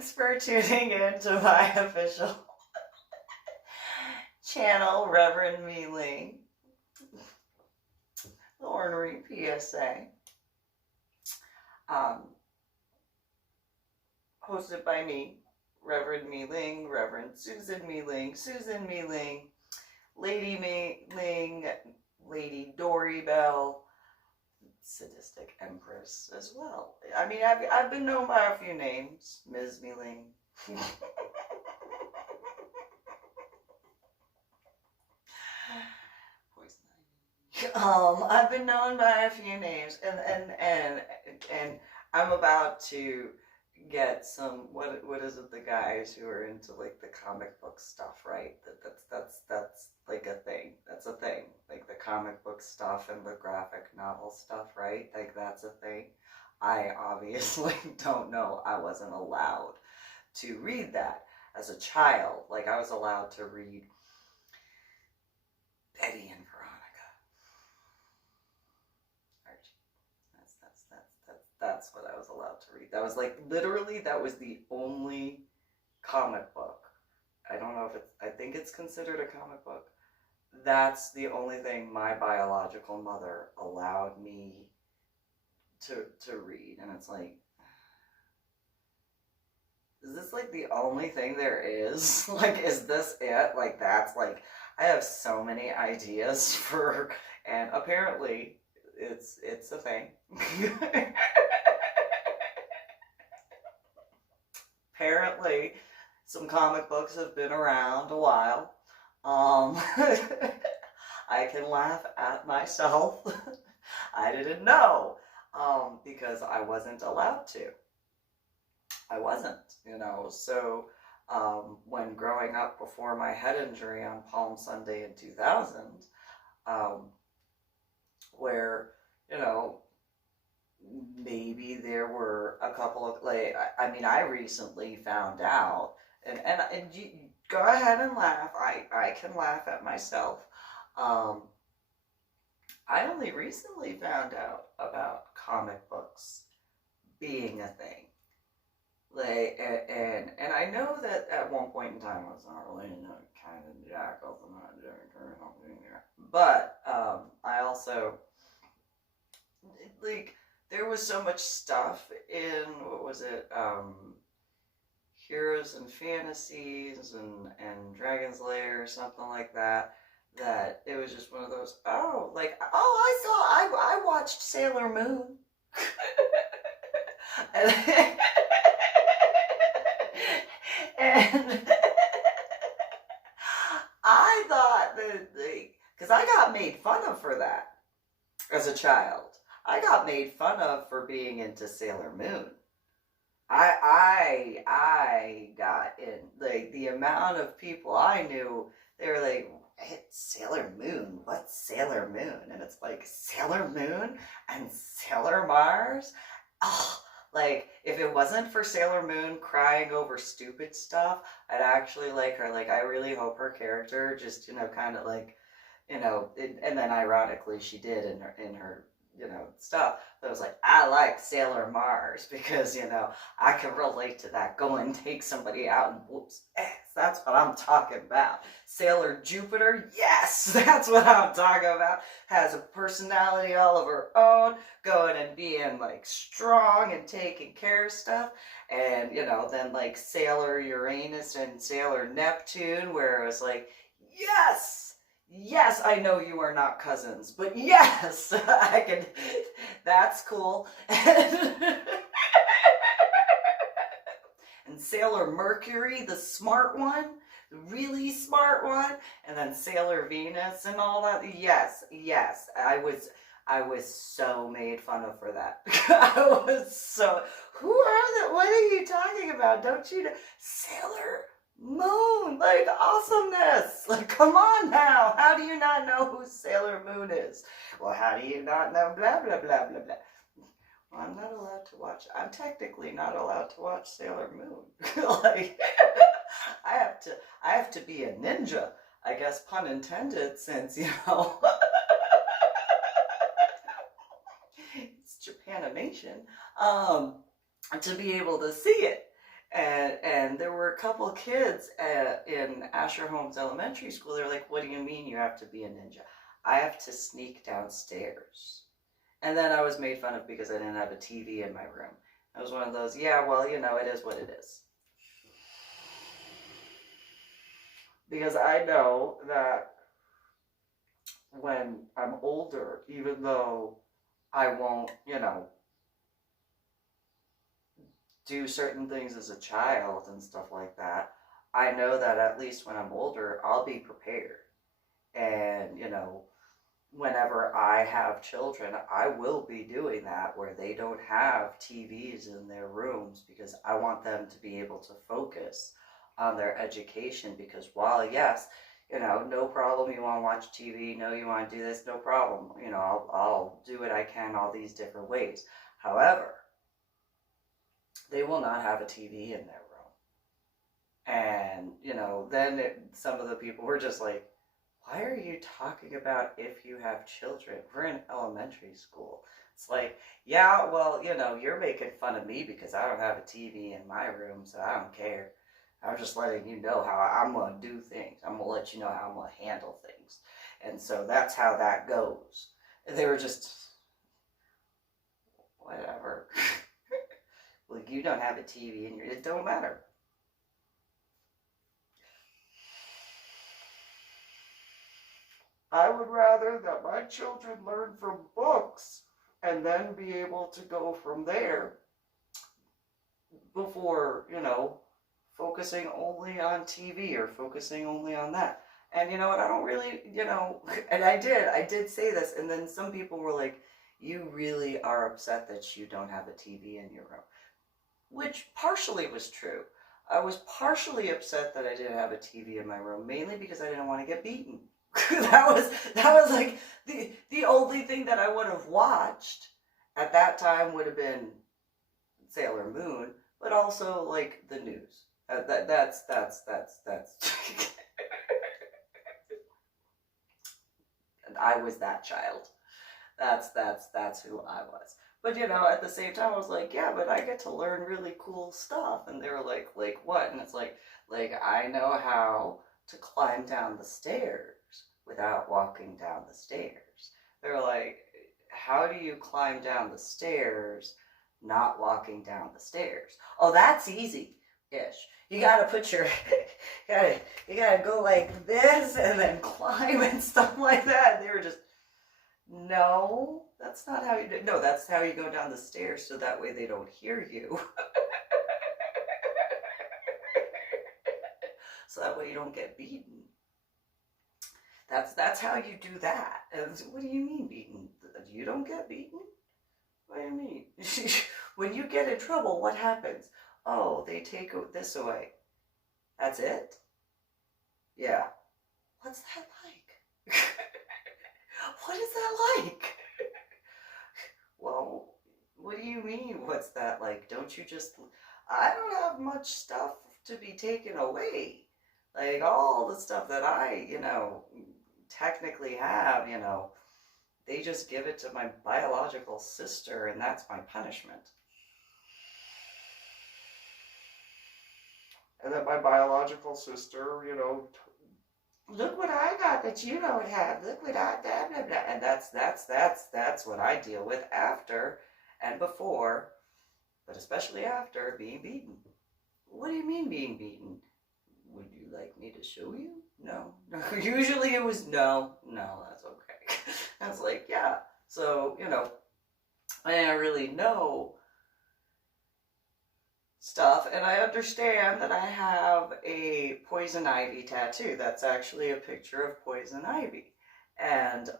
Thanks for tuning in to my official channel, Reverend MeeLing. The ornery PSA. Hosted by me, Reverend MeeLing, Reverend Susan MeeLing, Lady MeeLing, Lady Dori, Belle, sadistic Empress as well. I mean, I've been known by a few names. Ms. MeeLing. I've been known by a few names, and I'm about to get some, what is it, the guys who are into like the comic book stuff, right? That's like a thing. That's a thing. Like the comic book stuff and the graphic novel stuff, right? Like that's a thing. I obviously don't know. I wasn't allowed to read that as a child. Like I was allowed to read Betty and Veronica. Archie. That's what I was allowed to read. That was like, literally, that was the only comic book. I don't know if it's, I think it's considered a comic book. That's the only thing my biological mother allowed me to read. And it's like, is this like the only thing there is? Like, is this it? Like, that's like, I have so many ideas for, and apparently it's a thing. Apparently some comic books have been around a while. I can laugh at myself. I didn't know, because I wasn't allowed to. I wasn't, you know, so when growing up before my head injury on Palm Sunday in 2000, where, you know, maybe there were a couple of, like, I mean, I recently found out, and you go ahead and laugh, I can laugh at myself. I only recently found out about comic books being a thing. Like, and I know that at one point in time I was not really kind of jack off and not there. But I also, like, there was so much stuff in, what was it, Heroes and Fantasies and Dragon's Lair or something like that, that it was just one of those, oh, like, oh, I watched Sailor Moon. And I thought that, because I got made fun of for that as a child. I got made fun of for being into Sailor Moon. I got in, like, the amount of people I knew, they were like, hey, Sailor Moon, what's Sailor Moon? And it's like, Sailor Moon and Sailor Mars? Oh, like, if it wasn't for Sailor Moon crying over stupid stuff, I'd actually like her. Like, I really hope her character just, you know, kind of like, you know, and then ironically she did in her you know, stuff. But it was like, I like Sailor Mars because, you know, I can relate to that. Go and take somebody out and whoops ass. That's what I'm talking about. Sailor Jupiter, yes, that's what I'm talking about. Has a personality all of her own, going and being like strong and taking care of stuff. And, you know, then like Sailor Uranus and Sailor Neptune, where it was like, yes! Yes, I know you are not cousins, but yes, I can, that's cool. And Sailor Mercury, the smart one, the really smart one, and then Sailor Venus and all that. Yes, I was so made fun of for that. I was so, who are that? What are you talking about? Don't you know? Sailor Moon, like, awesomeness. Like, come on now. How do you not know who Sailor Moon is? Well, how do you not know blah, blah, blah, blah, blah. Well, I'm not allowed to watch, I'm technically not allowed to watch Sailor Moon. Like, I have to be a ninja, I guess, pun intended, since, you know, it's Japanimation, to be able to see it. And there were a couple of kids in Asher Holmes Elementary School. They're like, "What do you mean you have to be a ninja?" I have to sneak downstairs. And then I was made fun of because I didn't have a TV in my room. I was one of those, yeah, well, you know, it is what it is. Because I know that when I'm older, even though I won't, you know, do certain things as a child and stuff like that, I know that at least when I'm older, I'll be prepared. And, you know, whenever I have children, I will be doing that where they don't have TVs in their rooms because I want them to be able to focus on their education. Because while, yes, you know, no problem, you want to watch TV, no, you want to do this, no problem. You know, I'll do what I can all these different ways. However, they will not have a TV in their room. And, you know, then some of the people were just like, why are you talking about if you have children? We're in elementary school. It's like, yeah, well, you know, you're making fun of me because I don't have a TV in my room, so I don't care. I'm just letting you know how I'm going to do things. I'm going to let you know how I'm going to handle things. And so that's how that goes. And they were just, whatever. Like, you don't have a TV in your, it don't matter. I would rather that my children learn from books and then be able to go from there before, you know, focusing only on TV or focusing only on that. And you know what, I don't really, you know, and I did say this, and then some people were like, you really are upset that you don't have a TV in your room. Which partially was true. I was partially upset that I didn't have a TV in my room, mainly because I didn't want to get beaten. that was like the only thing that I would have watched at that time would have been Sailor Moon, but also like the news. That's I was that child. That's who I was. But you know, at the same time, I was like, yeah, but I get to learn really cool stuff. And they were like what? And it's like I know how to climb down the stairs without walking down the stairs. They're like, how do you climb down the stairs not walking down the stairs? Oh, that's easy-ish. You gotta put your, you gotta go like this and then climb and stuff like that. And they were just, no, that's not how you do. No, that's how you go down the stairs so that way they don't hear you. So that way you don't get beaten. That's how you do that. And what do you mean beaten? You don't get beaten? What do you mean? When you get in trouble, what happens? Oh, they take this away. That's it? Yeah. What's that like? What is that like? Well, what do you mean, what's that like? Don't you just... I don't have much stuff to be taken away. Like, all the stuff that I, you know, technically have, you know, they just give it to my biological sister, and that's my punishment. And then my biological sister, you know, look what I got that you don't have. Look what I blah, blah, blah. And that's what I deal with after and before, but especially after being beaten. What do you mean being beaten? Would you like me to show you? No. Usually it was no, that's okay. I was like, yeah. So, you know, I didn't really know stuff, and I understand that I have a poison ivy tattoo. That's actually a picture of poison ivy. And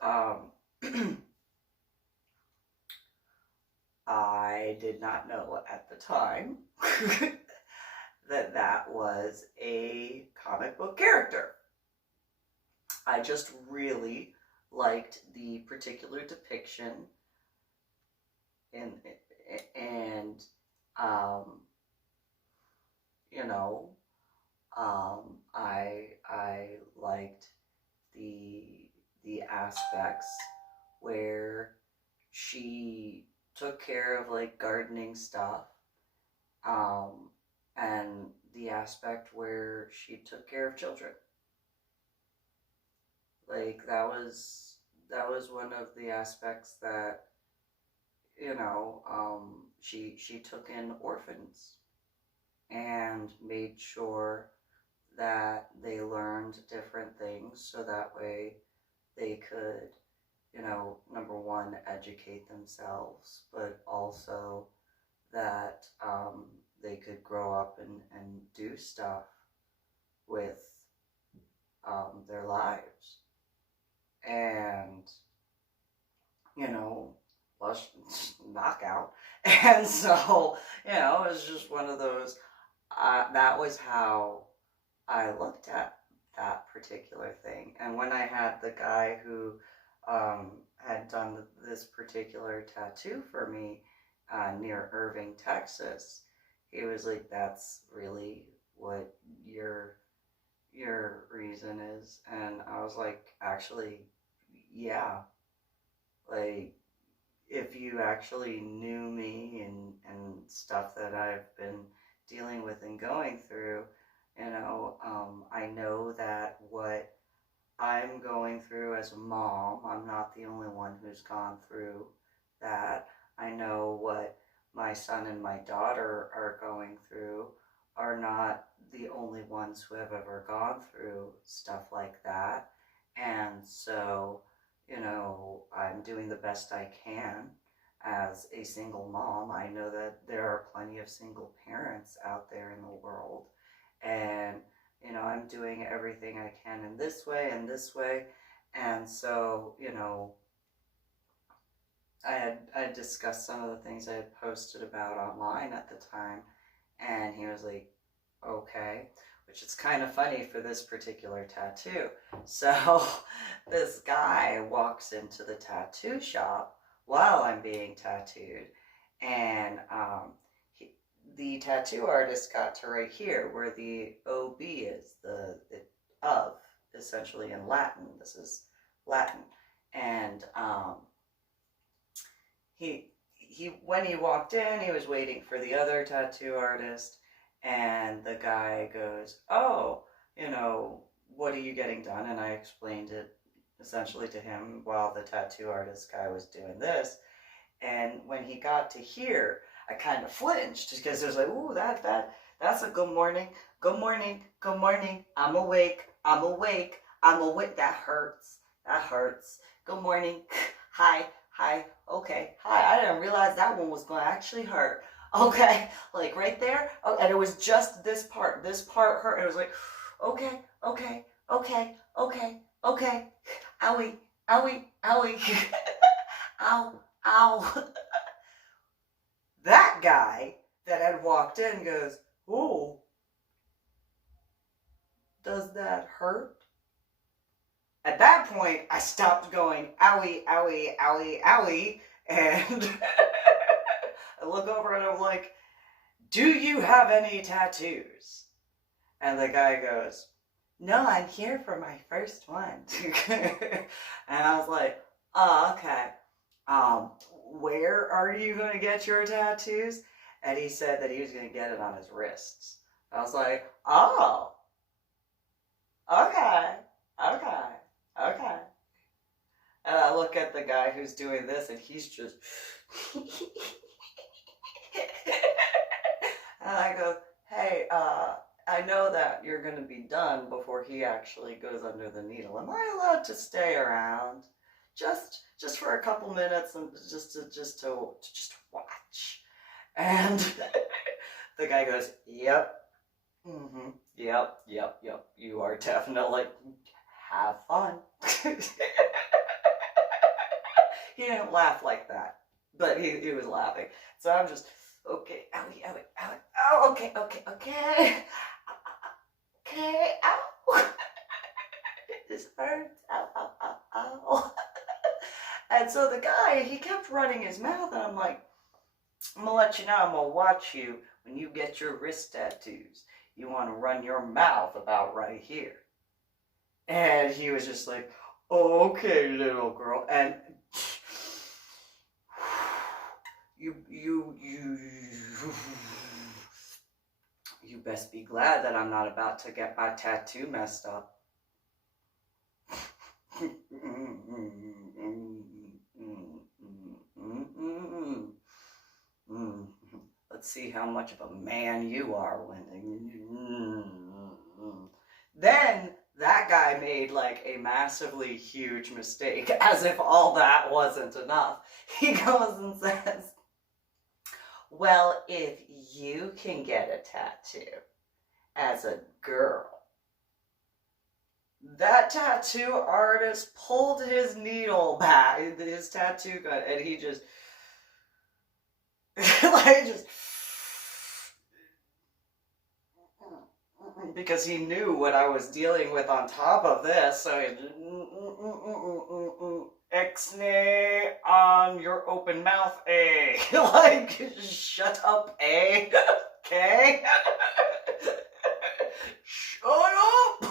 I did not know at the time that was a comic book character. I just really liked the particular depiction and you know, I liked the aspects where she took care of like gardening stuff, and the aspect where she took care of children. Like that was one of the aspects that, you know, she took in orphans and made sure that they learned different things so that way they could, you know, number one, educate themselves, but also that they could grow up and do stuff with their lives. And, you know, knockout. And so, you know, it was just one of those, that was how I looked at that particular thing. And when I had the guy who had done this particular tattoo for me near Irving, Texas, he was like, that's really what your reason is. And I was like, actually, yeah. Like, if you actually knew me and stuff that I've been dealing with and going through, you know, I know that what I'm going through as a mom, I'm not the only one who's gone through that. I know what my son and my daughter are going through are not the only ones who have ever gone through stuff like that. And so, you know, I'm doing the best I can as a single mom. I know that there are plenty of single parents out there in the world. And, you know, I'm doing everything I can in this way and this way. And so, you know, I had discussed some of the things I had posted about online at the time. And he was like, okay, which is kind of funny for this particular tattoo. So this guy walks into the tattoo shop while I'm being tattooed, and the tattoo artist got to right here where the OB is, the of, essentially in Latin. This is Latin. And he when he walked in, he was waiting for the other tattoo artist, and the guy goes, oh, you know, what are you getting done? And I explained it essentially to him while the tattoo artist guy was doing this. And when he got to here, I kind of flinched because there's like, ooh, that's a good morning, good morning, good morning. I'm awake, I'm awake, I'm awake. That hurts, that hurts. Good morning, hi, hi, okay, hi. I didn't realize that one was going to actually hurt. Okay, like right there. Oh, and it was just this part. This part hurt. It was like, okay, okay, okay, okay, okay. Owie, owie, owie. Ow, ow. That guy that had walked in goes, ooh, does that hurt? At that point, I stopped going, owie, owie, owie, owie, and I look over and I'm like, do you have any tattoos? And the guy goes, no, I'm here for my first one. And I was like, oh, okay. Where are you going to get your tattoos? And he said that he was going to get it on his wrists. I was like, oh, okay, okay, okay. And I look at the guy who's doing this, and he's just... And I go, hey, I know that you're going to be done before he actually goes under the needle. Am I allowed to stay around? Just for a couple minutes and just to watch. And the guy goes, yep. Mm-hmm. Yep. You are definitely, have fun. He didn't laugh like that, but he was laughing. So I'm just, okay, owie, owie, owie, oh, okay, ow. This hurts, ow. And so the guy, he kept running his mouth, and I'm like, I'm gonna let you know, I'm gonna watch you when you get your wrist tattoos. You wanna run your mouth about right here. And he was just like, okay, little girl. And you best be glad that I'm not about to get my tattoo messed up. Let's see how much of a man you are when... Then that guy made like a massively huge mistake, as if all that wasn't enough. He goes and says, well, if you can get a tattoo as a girl. That tattoo artist pulled his needle back, his tattoo gun, and he just, like, just, because he knew what I was dealing with on top of this, so he Xxxao on your open mouth, A. Like, shut up, A. Okay? Shut up!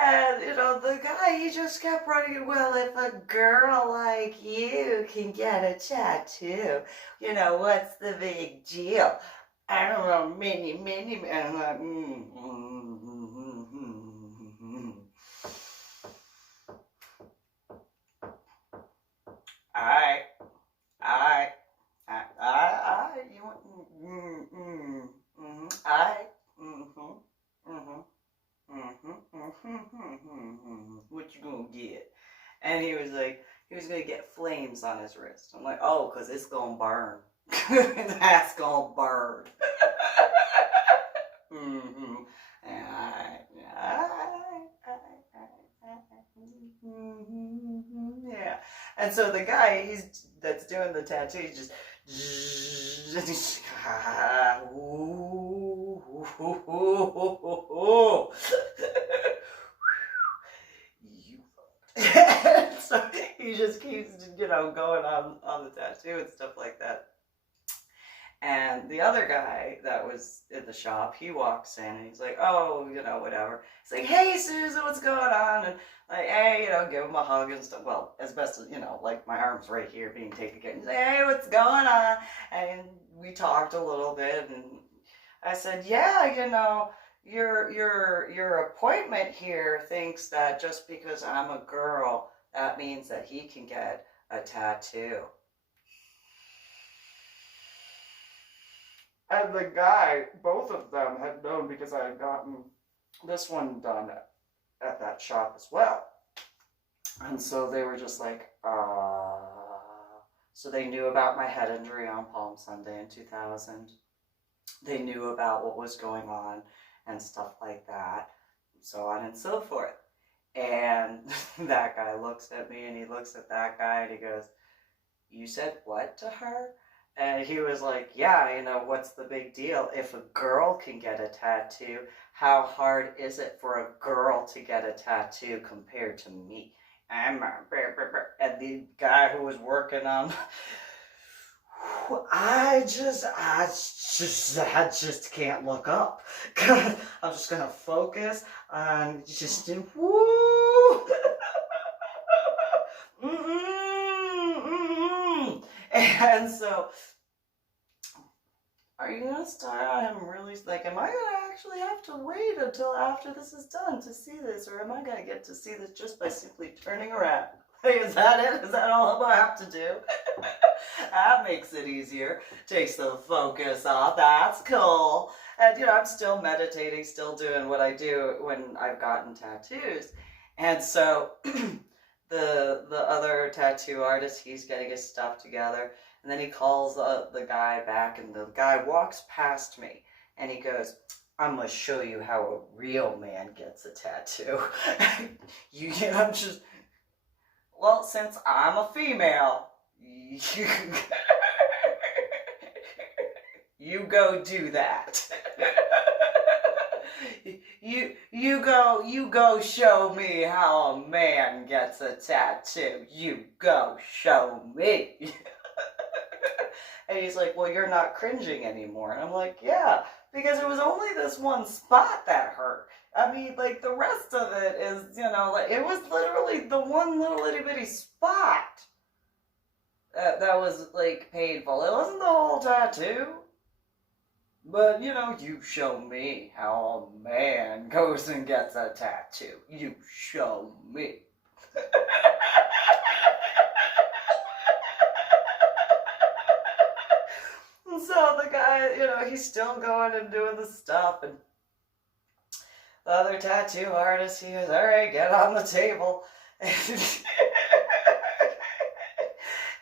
And, you know, the guy, he just kept running, well, if a girl like you can get a tattoo, you know, what's the big deal? I don't know, mini, and I'm like, you want, what you gonna get? And he was like, he was gonna get flames on his wrist. I'm like, oh, cause it's gonna burn. That's gonna burn. Yeah. And so the guy, that's doing the tattoo, he's just so he just keeps, you know, going on the tattoo and stuff like that. And the other guy that was in the shop, he walks in and he's like, oh, you know, whatever. He's like, hey, Susan, what's going on? And like, hey, you know, give him a hug and stuff. Well, as best as, you know, like my arm's right here being taken care of. He's like, hey, what's going on? And we talked a little bit and I said, yeah, you know, your appointment here thinks that just because I'm a girl, that means that he can get a tattoo. And the guy, both of them had known because I had gotten this one done at that shop as well. And so they were just like, So they knew about my head injury on Palm Sunday in 2000. They knew about what was going on and stuff like that, so on and so forth. And that guy looks at me and he looks at that guy and he goes, you said what to her? And he was like, yeah, you know, what's the big deal? If a girl can get a tattoo, how hard is it for a girl to get a tattoo compared to me? And the guy who was working on, I just can't look up. I'm just gonna focus on just woo. And so, are you gonna start on him really, like, am I gonna actually have to wait until after this is done to see this, or am I gonna get to see this just by simply turning around? Like, is that it? Is that all I have to do? That makes it easier. Takes the focus off. That's cool. And, you know, I'm still meditating, still doing what I do when I've gotten tattoos. And so the other tattoo artist, he's getting his stuff together. And then he calls the guy back, and the guy walks past me. And he goes, I'm going to show you how a real man gets a tattoo. I'm just... Well, since I'm a female, you go do that. You go show me how a man gets a tattoo. You go show me. And he's like, well, you're not cringing anymore. And I'm like, yeah, because it was only this one spot that hurt. I mean, like, the rest of it is, you know, like, it was literally the one little itty bitty spot. That was, like, painful. It wasn't the whole tattoo. But, you show me how a man goes and gets a tattoo. You show me. And so the guy, he's still going and doing the stuff. And the other tattoo artist, he goes, all right, get on the table.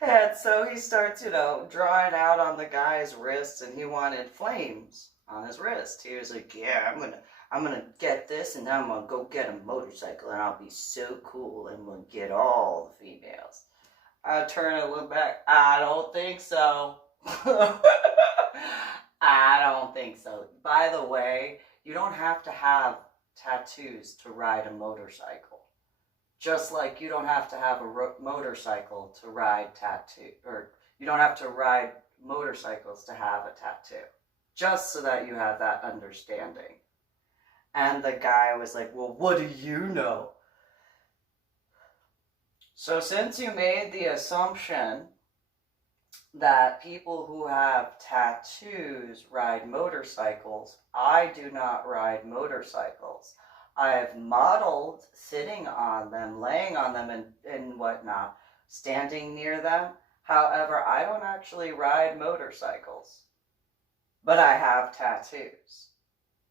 And so he starts, drawing out on the guy's wrist, and he wanted flames on his wrist. He was like, yeah, I'm gonna get this, and then I'm gonna go get a motorcycle, and I'll be so cool, and we'll get all the females. I turn and look back. I don't think so. I don't think so. By the way, you don't have to have tattoos to ride a motorcycle. Just like you don't have to have a motorcycle to ride tattoo, or you don't have to ride motorcycles to have a tattoo. Just so that you have that understanding. And the guy was like, well, what do you know? So since you made the assumption that people who have tattoos ride motorcycles, I do not ride motorcycles. I have modeled sitting on them, laying on them, and whatnot, standing near them. However, I don't actually ride motorcycles, but I have tattoos.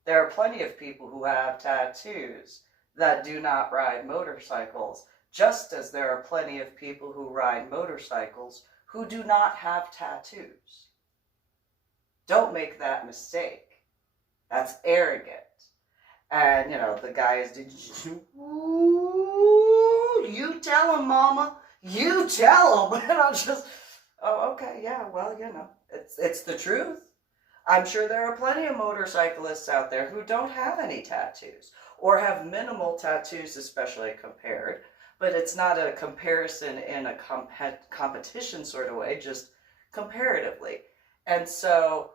There are plenty of people who have tattoos that do not ride motorcycles, just as there are plenty of people who ride motorcycles who do not have tattoos. Don't make that mistake. That's arrogant. And, the guy is, you tell him, mama. You tell him. And I'm just, oh, okay, yeah, well, it's the truth. I'm sure there are plenty of motorcyclists out there who don't have any tattoos or have minimal tattoos, especially compared. But it's not a comparison in a competition sort of way, just comparatively. And so,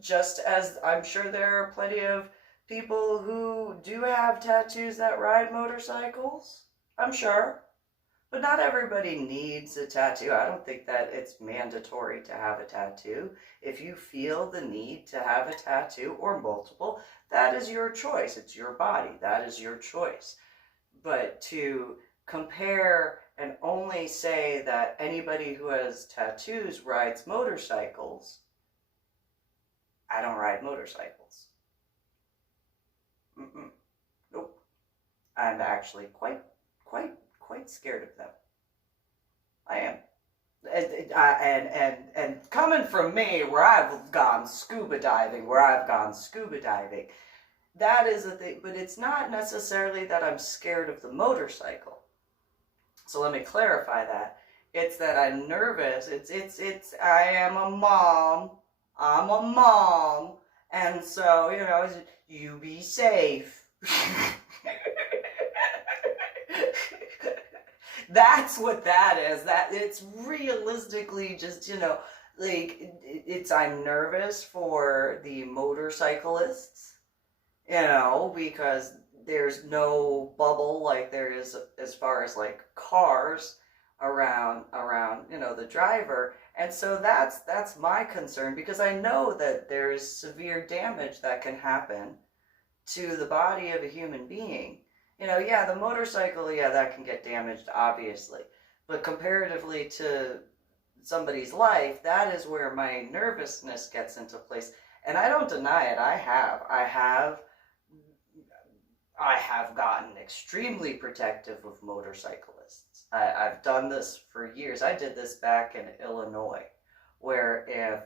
just as I'm sure there are plenty of people who do have tattoos that ride motorcycles, I'm sure. But not everybody needs a tattoo. I don't think that it's mandatory to have a tattoo. If you feel the need to have a tattoo or multiple, that is your choice. It's your body. That is your choice. But to compare and only say that anybody who has tattoos rides motorcycles, I don't ride motorcycles. Nope. I'm actually quite scared of them. I am. And coming from me, where I've gone scuba diving, that is a thing, but it's not necessarily that I'm scared of the motorcycle. So let me clarify that. It's that I'm nervous. I am a mom. I'm a mom. And so, you be safe. That's what that is. That it's realistically just, I'm nervous for the motorcyclists. Because there's no bubble like there is as far as like cars around, the driver. And so that's my concern, because I know that there's severe damage that can happen to the body of a human being. The motorcycle, that can get damaged, obviously. But comparatively to somebody's life, that is where my nervousness gets into place. And I don't deny it. I have gotten extremely protective of motorcyclists. I've done this for years. I did this back in Illinois, where if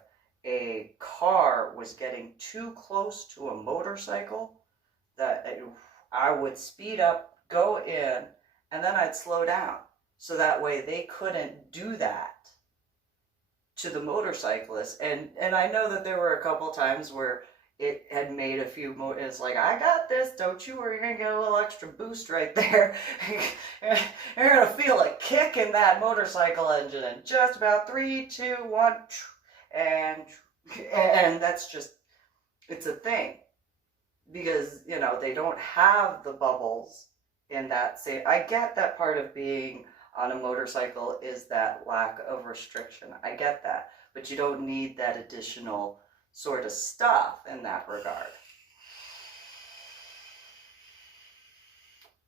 a car was getting too close to a motorcycle, that I would speed up, go in, and then I'd slow down. So that way they couldn't do that to the motorcyclist. And I know that there were a couple times where it had made a few more, it's like, I got this, don't you worry, you're going to get a little extra boost right there. You're going to feel a kick in that motorcycle engine in just about 3, 2, 1, and that's just, it's a thing. Because, they don't have the bubbles in that same, I get that part of being on a motorcycle is that lack of restriction. I get that, but you don't need that additional sort of stuff in that regard.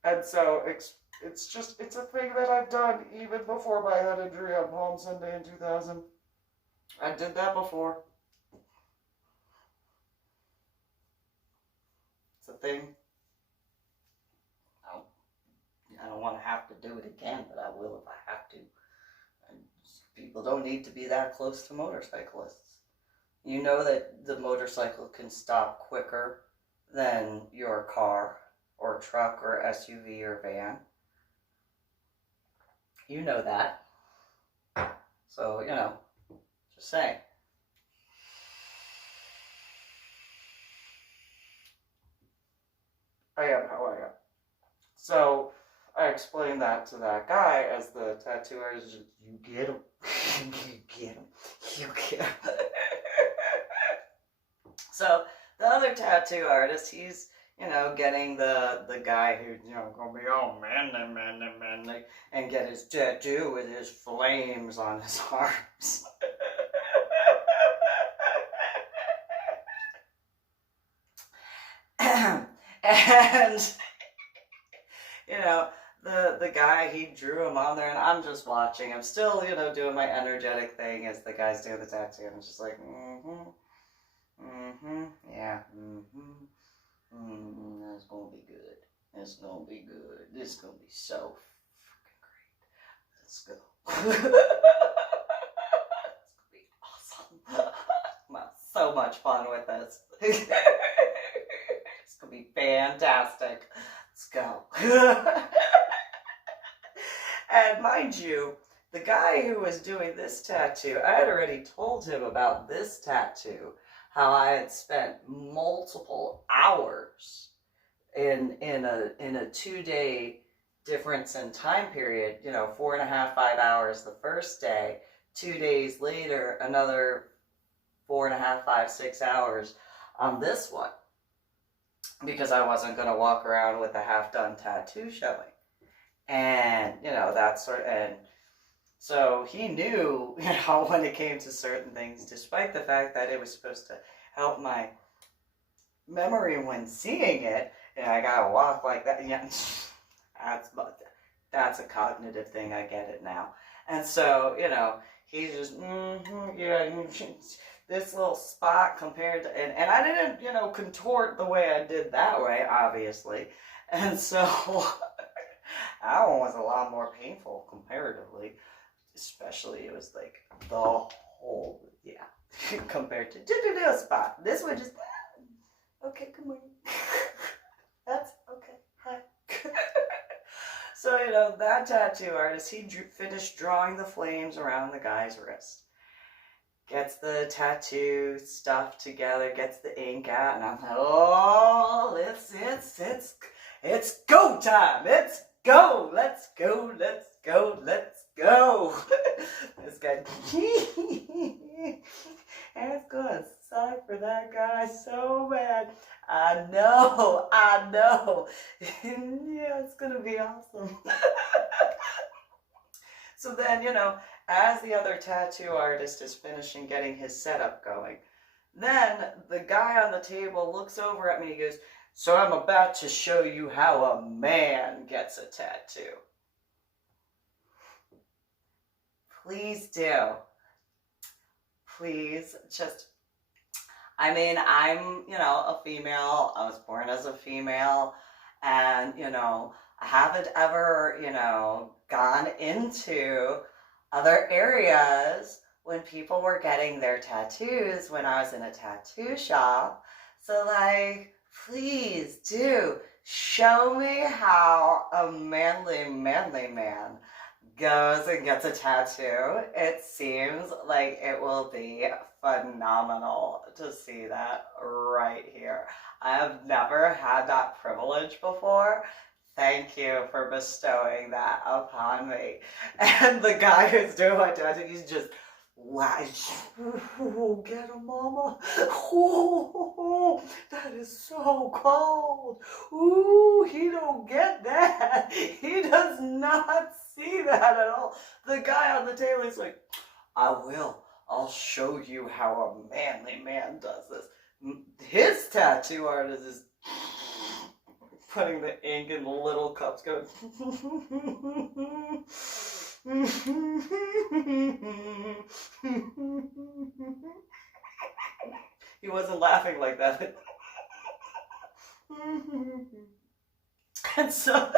And so it's a thing that I've done even before my head injury on Palm Sunday in 2000. I did that before. It's a thing. I don't want to have to do it again, but I will if I have to. And people don't need to be that close to motorcyclists. You know that the motorcycle can stop quicker than your car or truck or SUV or van. You know that. So, you know, just saying. I am how I am. So, I explained that to that guy as the tattoo artist. You get him. You get him. You get him. So, the other tattoo artist, he's, you know, getting the guy who's, you know, gonna be all manly, and get his tattoo with his flames on his arms. And, you know, the guy, he drew him on there, and I'm just watching. I'm still, you know, doing my energetic thing as the guy's doing the tattoo. And I'm just like, yeah, that's gonna be good. It's gonna be good. This is gonna be so freaking great. Let's go. It's gonna be awesome. I'm having so much fun with this. It's gonna be fantastic. Let's go. And mind you, the guy who was doing this tattoo, I had already told him about this tattoo, how I had spent multiple hours in a 2-day difference in time period, you know, 4.5, 5 hours the first day, 2 days later, another 4.5, 5, 6 hours on this one, because I wasn't going to walk around with a half-done tattoo showing. And, you know, that sort of, and so he knew, you know, when it came to certain things, despite the fact that it was supposed to help my memory when seeing it, you know, I gotta walk like that. Yeah, that's a cognitive thing. I get it now. And so, you know, he's just, yeah, this little spot compared to, and I didn't, you know, contort the way I did that way, obviously. And so, that one was a lot more painful comparatively. Especially, it was like the whole, yeah, compared to a spot. This one just, okay, good morning. That's okay, hi. So, you know, that tattoo artist, he finished drawing the flames around the guy's wrist. Gets the tattoo stuff together, gets the ink out, and I'm like, oh, it's go time. It's go. Let's go. Let's go. Let's go. This guy, and it's gonna suck for that guy so bad. I know. Yeah, it's gonna be awesome. So then, you know, as the other tattoo artist is finishing getting his setup going, then the guy on the table looks over at me and he goes, so I'm about to show you how a man gets a tattoo. Please do. Please just, I mean, I'm, you know, a female. I was born as a female. And, you know, I haven't ever, you know, gone into other areas when people were getting their tattoos when I was in a tattoo shop. So, like, please do show me how a manly man goes and gets a tattoo. It seems like it will be phenomenal to see that right here. I have never had that privilege before. Thank you for bestowing that upon me. And the guy who's doing my tattoo, he's just, wow, get him, mama. Ooh, that is so cold. Ooh, he don't get that. He does not see that at all. The guy on the table is like, I will. I'll show you how a manly man does this. His tattoo artist is putting the ink in the little cups going. He wasn't laughing like that. And so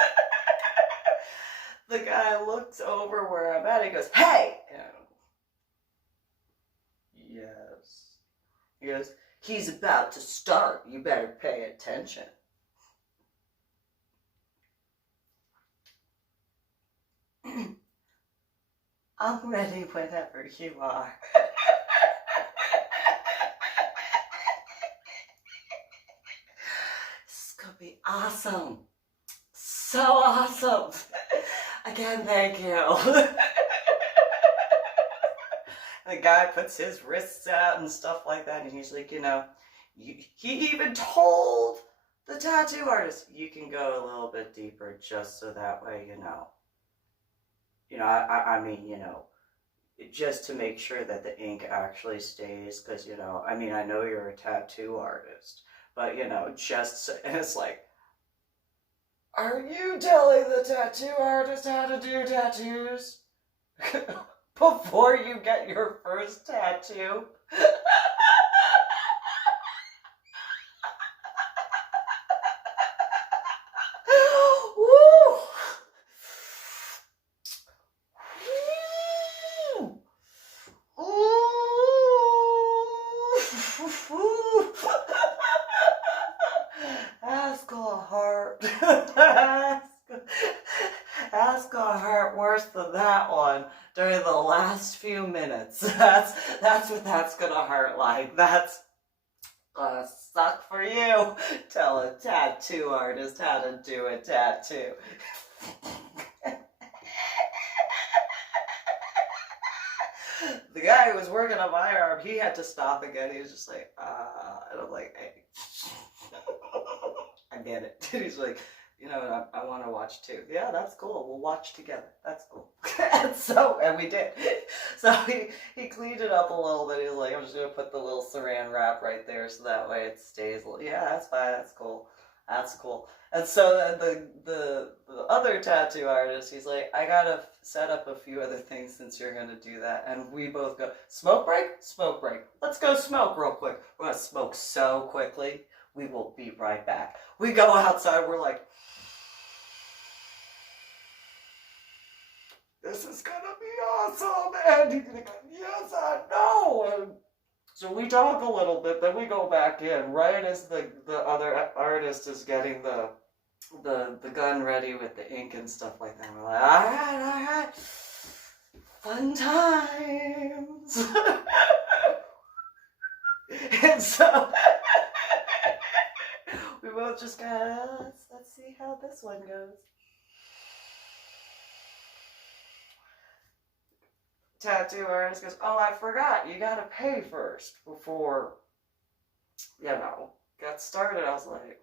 the guy looks over where I'm at. He goes, hey! Yes. He goes, he's about to start. You better pay attention. I'm ready whenever you are. This is going to be awesome. So awesome. Again, thank you. The guy puts his wrists out and stuff like that, and he's like, he even told the tattoo artist, you can go a little bit deeper just so that way, just to make sure that the ink actually stays, because, I know you're a tattoo artist, but, just, and it's like, are you telling the tattoo artist how to do tattoos? Before you get your first tattoo? Woo! Ask a heart. Ask a heart worse than that one during the last few minutes. That's what that's gonna hurt like. That's gonna suck for you. Tell a tattoo artist how to do a tattoo. The guy who was working on my arm, he had to stop again. He was just like, and I'm like, hey. I get it. He's like, I want to watch too. Yeah, that's cool. We'll watch together. That's cool. and we did. So he cleaned it up a little bit. He was like, I'm just going to put the little saran wrap right there so that way it stays. Yeah, that's fine. That's cool. That's cool. And so the other tattoo artist, he's like, I got to set up a few other things since you're going to do that. And we both go, smoke break? Smoke break. Let's go smoke real quick. We're going to smoke so quickly. We will be right back. We go outside. We're like, this is going to be awesome. And he's going to go, yes, I know. And so we talk a little bit. Then we go back in right as the other artist is getting the gun ready with the ink and stuff like that. We're like, all right. Fun times. And so we both just kind of, let's see how this one goes. Tattoo artist goes, oh, I forgot, you gotta pay first before, got started. I was like,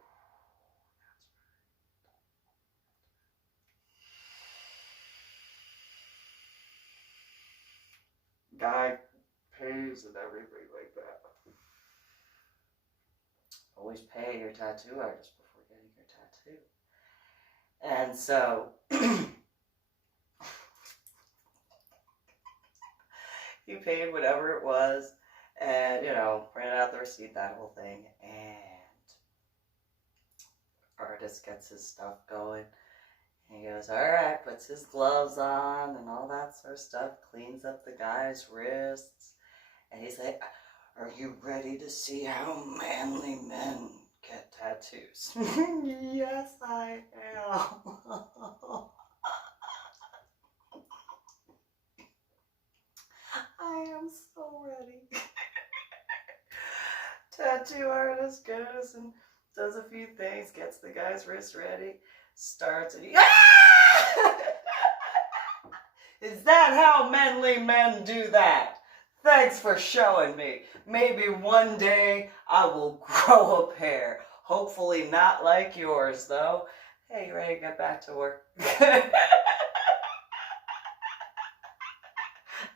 guy pays and everything like that. Always pay your tattoo artist before getting your tattoo. And so he paid whatever it was and, printed out the receipt, that whole thing. And artist gets his stuff going. And he goes, all right, puts his gloves on and all that sort of stuff, cleans up the guy's wrists. And he's like, are you ready to see how manly men get tattoos? Yes, I am. I am so ready. Tattoo artist goes and does a few things, gets the guy's wrist ready, starts, and Is that how manly men do that? Thanks for showing me. Maybe one day I will grow a pair. Hopefully not like yours, though. Hey, you ready to get back to work?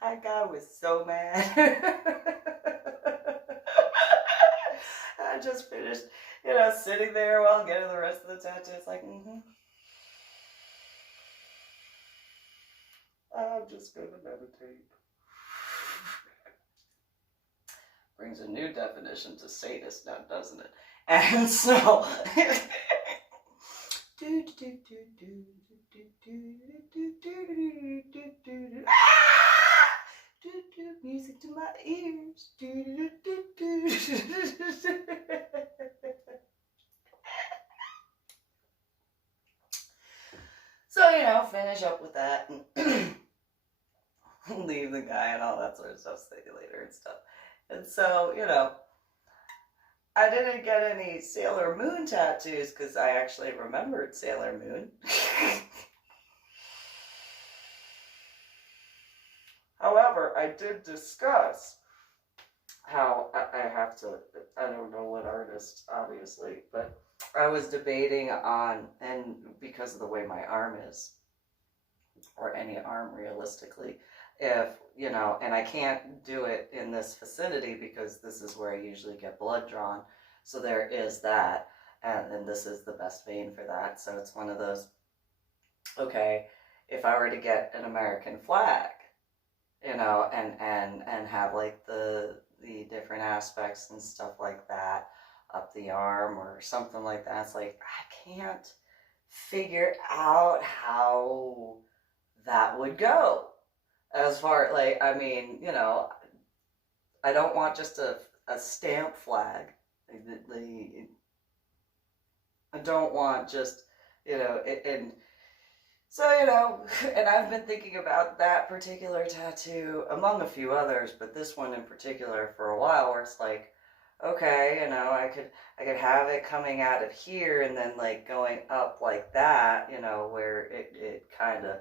That guy was so mad. I just finished, sitting there while getting the rest of the tattoo. It's like, I'm just gonna meditate. Brings a new definition to sadist now, doesn't it? And so, music to my ears. So, finish up with that and leave the guy and all that sort of stuff, see you later and stuff. And so, I didn't get any Sailor Moon tattoos because I actually remembered Sailor Moon. However, I did discuss how I don't know what artist, obviously, but I was debating on, and because of the way my arm is, or any arm realistically, if, and I can't do it in this vicinity because this is where I usually get blood drawn. So there is that, and this is the best vein for that. So it's one of those, okay, if I were to get an American flag, and have like the different aspects and stuff like that up the arm or something like that, it's like, I can't figure out how that would go. As far, like, I mean, I don't want just a stamp flag. I don't want just, and so, and I've been thinking about that particular tattoo among a few others, but this one in particular for a while, where it's like, okay, I could have it coming out of here and then like going up like that, where it kind of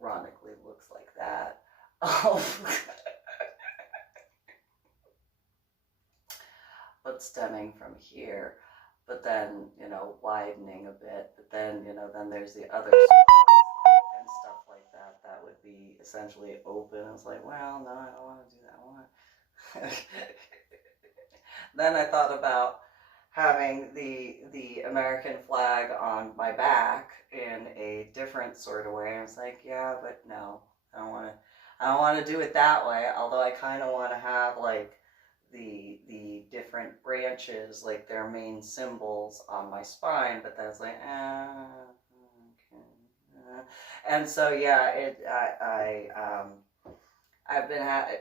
ironically looks like that. But stemming from here, but then, widening a bit, but then, then there's the other and stuff like that, that would be essentially open. I was like, well, no, I don't want to do that one. Then I thought about having the American flag on my back in a different sort of way. I was like, yeah, but no, I don't want to do it that way. Although I kind of want to have like the different branches, like their main symbols on my spine. But then it's like, okay. And so yeah,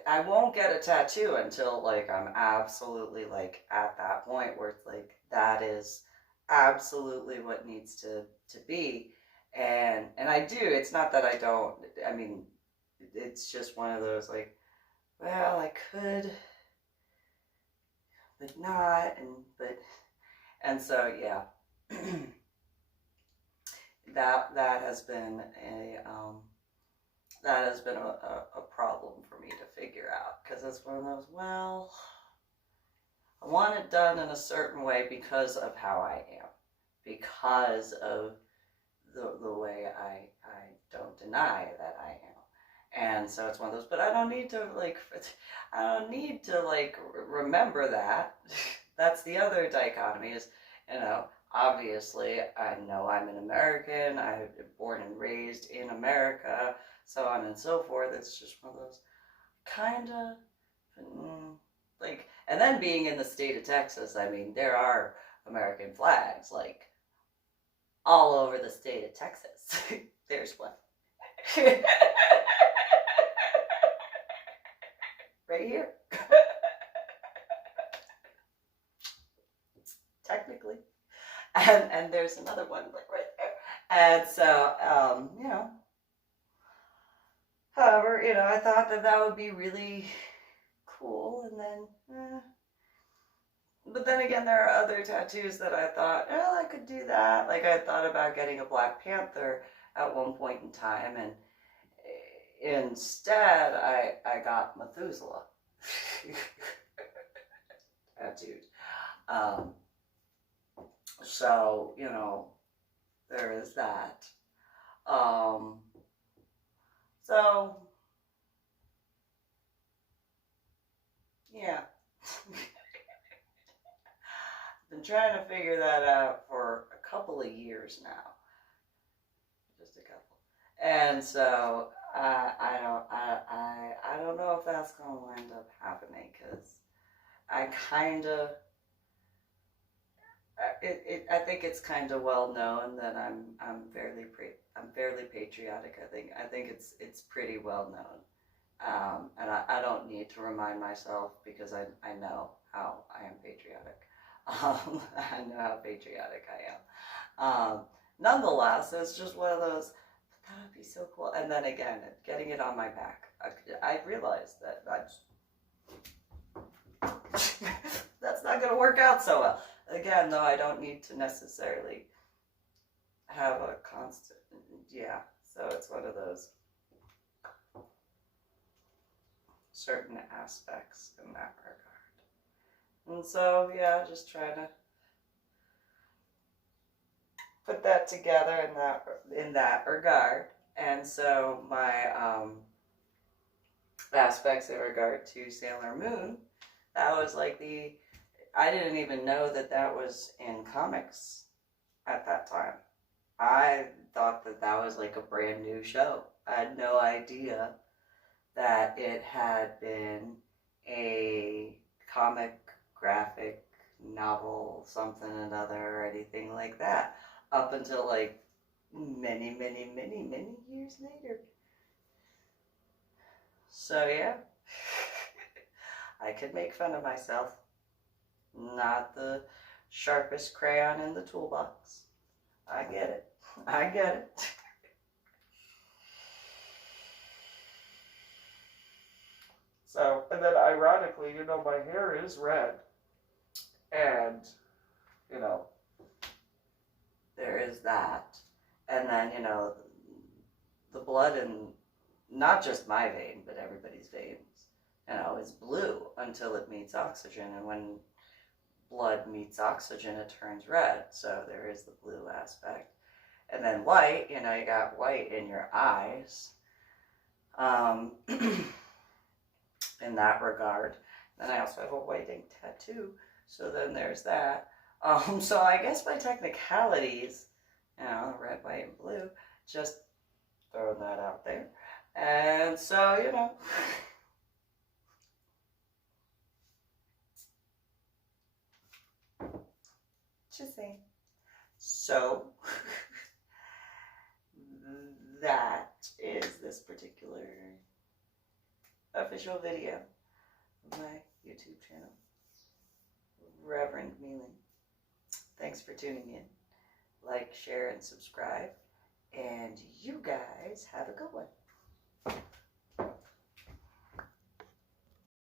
I won't get a tattoo until like I'm absolutely like at that point where it's like that is absolutely what needs to be, and I do. It's not that I don't. I mean, it's just one of those like, well, I could, but not, and so yeah. that has been a problem for me to figure out, because it's one of those, well, I want it done in a certain way because of how I am, because of the way I don't deny that I am. And so it's one of those, but I don't need to remember that. That's the other dichotomy is, obviously, I know I'm an American, I'm born and raised in America, so on and so forth. It's just one of those kind of, and then being in the state of Texas, I mean, there are American flags, like, all over the state of Texas. There's one. Right here. Technically. And there's another one like right there. And so, however, I thought that would be really cool. And then, but then again, there are other tattoos that I thought, I could do that. Like I thought about getting a Black Panther at one point in time. And instead, I got Methuselah tattooed. So, there is that. So, trying to figure that out for a couple of years now. Just a couple. And so I don't know if that's going to end up happening, because I kind of, I think it's kind of well known that I'm fairly patriotic. I think it's pretty well known, and I don't need to remind myself, because I know how I am patriotic. I know how patriotic I am. Nonetheless, it's just one of those. That would be so cool. And then again, getting it on my back, I realized that that's not going to work out so well. Again, though, I don't need to necessarily have a constant, yeah, so it's one of those certain aspects in that regard. And so, yeah, just trying to put that together in that regard. And so my aspects in regard to Sailor Moon, that was like I didn't even know that was in comics at that time. I thought that was like a brand new show. I had no idea that it had been a comic, graphic, novel, something or another, or anything like that, up until like many, many, many, many years later. So yeah, I could make fun of myself. Not the sharpest crayon in the toolbox. I get it. I get it. So, and then ironically, you know, my hair is red. And, you know, there is that. And then, you know, the blood in not just my vein, but everybody's veins, you know, is blue until it meets oxygen. And when blood meets oxygen, it turns red. So there is the blue aspect. And then white, you know, you got white in your eyes. In that regard. Then I also have a white ink tattoo. So then there's that. So I guess by technicalities, you know, red, white, and blue, just throwing that out there. And so, you know, just saying. So, that is this particular official video of my YouTube channel, Reverend MeeLing. Thanks for tuning in. Like, share, and subscribe. And you guys have a good one.